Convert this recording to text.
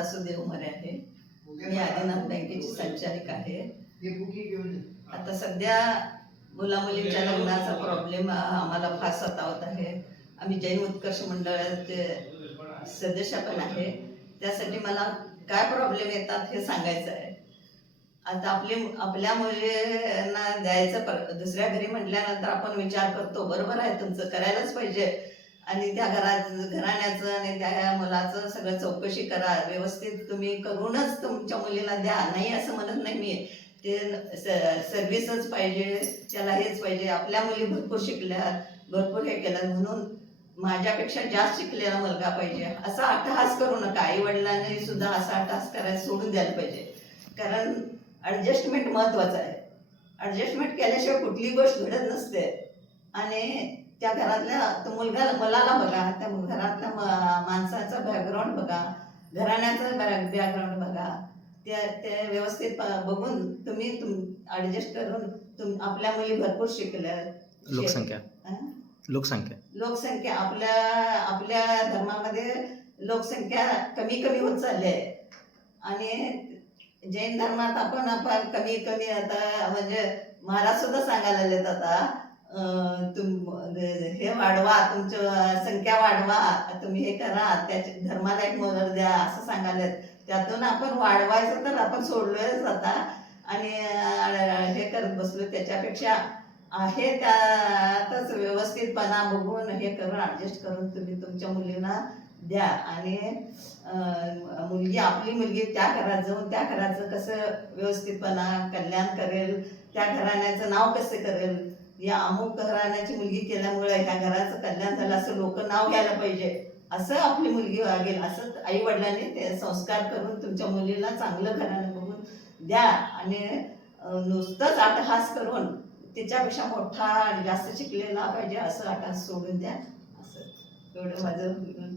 वासुदेव मरे आहे. मी आदिनाथ बँकेची संचालिक आहे. आता सध्या मुलामुलींच्या लग्नाचा प्रॉब्लेम आम्हाला फार सतावत आहे. आम्ही जैन उत्कर्ष मंडळाचे सदस्य पण आहे. त्यासाठी मला काय प्रॉब्लेम येतात हे सांगायचं आहे. आता आपल्या मुलींना द्यायचं दुसऱ्या घरी म्हटल्यानंतर आपण विचार करतो, बरोबर आहे, तुमचं करायलाच पाहिजे. आणि त्या घराण्याचं आणि त्या मुलाचं सगळं चौकशी करा, व्यवस्थित तुम्ही करूनच तुमच्या मुलीला द्या. नाही असं म्हणत नाही मी, ते सर्व्हिसच पाहिजे, त्याला हेच पाहिजे. आपल्या मुली भरपूर शिकल्यात, भरपूर हे केलं, म्हणून माझ्यापेक्षा जास्त शिकलेला मुलगा पाहिजे असा अट्टहास करू नका. आई वडिलांनी सुद्धा असा अट्टहास करायला सोडून द्यायला पाहिजे. कारण ॲडजस्टमेंट महत्त्वाचं आहे. ॲडजस्टमेंट केल्याशिवाय कुठली गोष्ट घडत नसते. आणि त्या घरातल्या मुलाला बघा, त्या घरातल्या माणसाचा बॅकग्राऊंड बघा, घराण्याचा बॅकग्राऊंड बघा, ते व्यवस्थित बघून तुम्ही ॲडजस्ट करून आपल्या मुली भरपूर शिकल्या. लोकसंख्या आपल्या धर्मामध्ये लोकसंख्या कमी होत चालली आहे. आणि जैन धर्मात आपण कमी आता म्हणजे महाराज सुद्धा सांगायला आलेत आता, हे वाढवा, तुमची संख्या वाढवा, तुम्ही हे करा, त्याच्या धर्माला एक मोल द्या असं सांगायलेत. त्यातून आपण वाढवायचं तर आपण सोडलोयच आता आणि हे करत बसलो. त्याच्यापेक्षा आहे त्यातच व्यवस्थितपणा बघून हे करून ॲडजस्ट करून तुम्ही तुमच्या मुलींना द्या. आणि आपली मुलगी त्या घरात जाऊन त्या घराचं कसं व्यवस्थितपणा कल्याण करेल, त्या घराण्याचं नाव कसं करेल, या अमुक घराण्याची मुलगी केल्यामुळे ह्या घराचं कल्याण झालं असं लोक नाव घ्यायला पाहिजे, असं आपली मुलगी वागेल, असं आई वडिलांनी ते संस्कार करून तुमच्या मुलीला चांगलं घराणं बघून द्या. आणि नुसतंच अट्टहास करून तिच्यापेक्षा मोठा आणि जास्त शिकलेला पाहिजे असं अट्टहास सोडून द्या. असं एवढं माझं